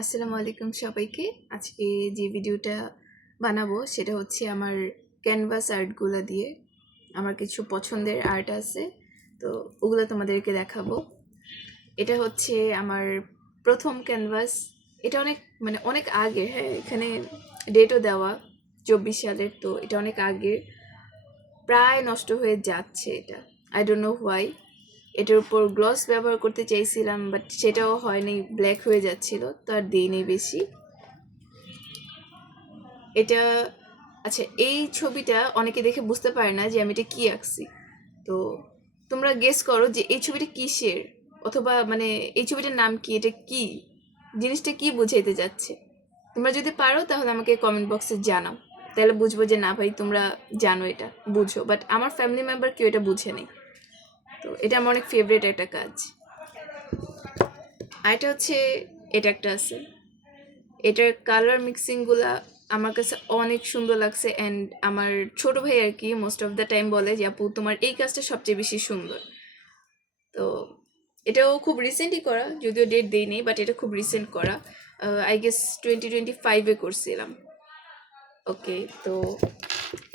আসসালামু আলাইকুম সবাইকে। আজকে যে ভিডিওটা বানাবো সেটা হচ্ছে আমার ক্যানভাস আর্টগুলো দিয়ে। আমার কিছু পছন্দের আর্ট আছে, তো ওগুলো তোমাদেরকে দেখাবো। এটা হচ্ছে আমার প্রথম ক্যানভাস। এটা অনেক আগের, হ্যাঁ, এখানে ডেটও দেওয়া 24 সালের, তো এটা অনেক আগের। প্রায় নষ্ট হয়ে যাচ্ছে এটা, আই ডোন্ট নো হোয়াই। এটার উপর গ্লস ব্যবহার করতে চাইছিলাম, বাট সেটাও হয়নি, ব্ল্যাক হয়ে যাচ্ছিল, তো আর দিইনি বেশি। এটা আচ্ছা, এই ছবিটা অনেকে দেখে বুঝতে পারে না যে আমি এটা কি আঁকছি। তো তোমরা গেস করো যে এই ছবিটা কিসের, অথবা এই ছবিটার নাম কি, এটা কি জিনিসটা কি বুঝাইতে যাচ্ছে। তোমরা যদি পারো তাহলে আমাকে কমেন্ট বক্সে জানাও, তাহলে বুঝবো যে না ভাই তোমরা জানো, এটা বুঝো। বাট আমার ফ্যামিলি মেম্বার কেউ এটা বুঝে নেই। তো এটা আমার অনেক ফেভারিট একটা কাজ। আর এটা হচ্ছে, এটা একটা আছে, এটার কালার মিক্সিংগুলা আমার কাছে অনেক সুন্দর লাগছে। অ্যান্ড আমার ছোট ভাই আর কি মোস্ট অফ দ্য টাইম বলে যে আপু তোমার এই কাজটা সবচেয়ে বেশি সুন্দর। তো এটাও খুব রিসেন্টই করা, যদিও ডেট দেইনি, বাট এটা খুব রিসেন্ট করা। আই গেস 2025-এ করছিলাম। ওকে, তো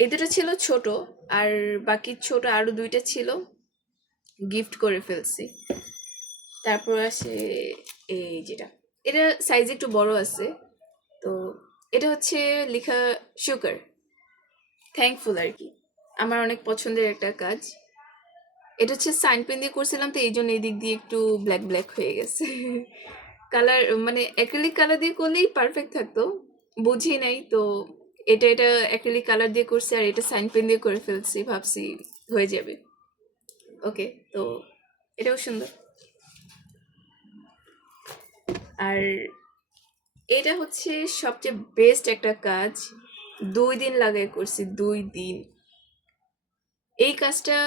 এই দুটো ছিল ছোট, আর বাকি ছোট আরও দুইটা ছিল গিফট করে ফেলছি। তারপর আসে এই যেটা, এটা সাইজ একটু বড় আছে। তো এটা হচ্ছে লেখা শুকার, থ্যাঙ্কফুল আর কি। আমার অনেক পছন্দের একটা কাজ। এটা হচ্ছে সাইন পেন দিয়ে করছিলাম, তো এই জন্য এই দিক দিয়ে একটু ব্ল্যাক ব্ল্যাক হয়ে গেছে। কালার অ্যাক্রিলিক কালার দিয়ে করলেই পারফেক্ট থাকতো, বুঝি নাই তো। এটা অ্যাক্রিলিক কালার দিয়ে করছি, আর এটা সাইন পেন দিয়ে করে ফেলছি, ভাবছি হয়ে যাবে। ওকে, তো এটাও সুন্দর। আর এটা হচ্ছে সবচেয়ে বেস্ট একটা কাজ, 2 দিন লাগাই করছি, 2 দিন। এই কাজটা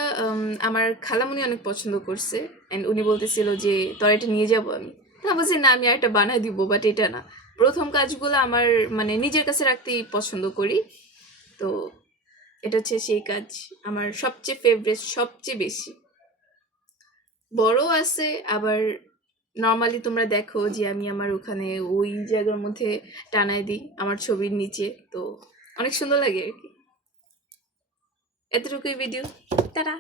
আমার খালামুনি অনেক পছন্দ করছে, অ্যান্ড উনি বলতেছিল যে তোর এটা নিয়ে যাবো। আমি বলছি না, আমি আরেকটা বানাই দিব, বাট এটা না। প্রথম কাজগুলো আমার নিজের কাছে রাখতেই পছন্দ করি। তো এটা হচ্ছে সেই কাজ, আমার সবচেয়ে ফেভারিট, সবচেয়ে বেশি। বড় আছে আবার, নর্মালি তোমরা দেখো যে আমি আমার ওখানে ওই জায়গার মধ্যে টানাই দিই আমার ছবির নিচে, তো অনেক সুন্দর লাগে আর কি। এতটুকুই ভিডিও, টাটা।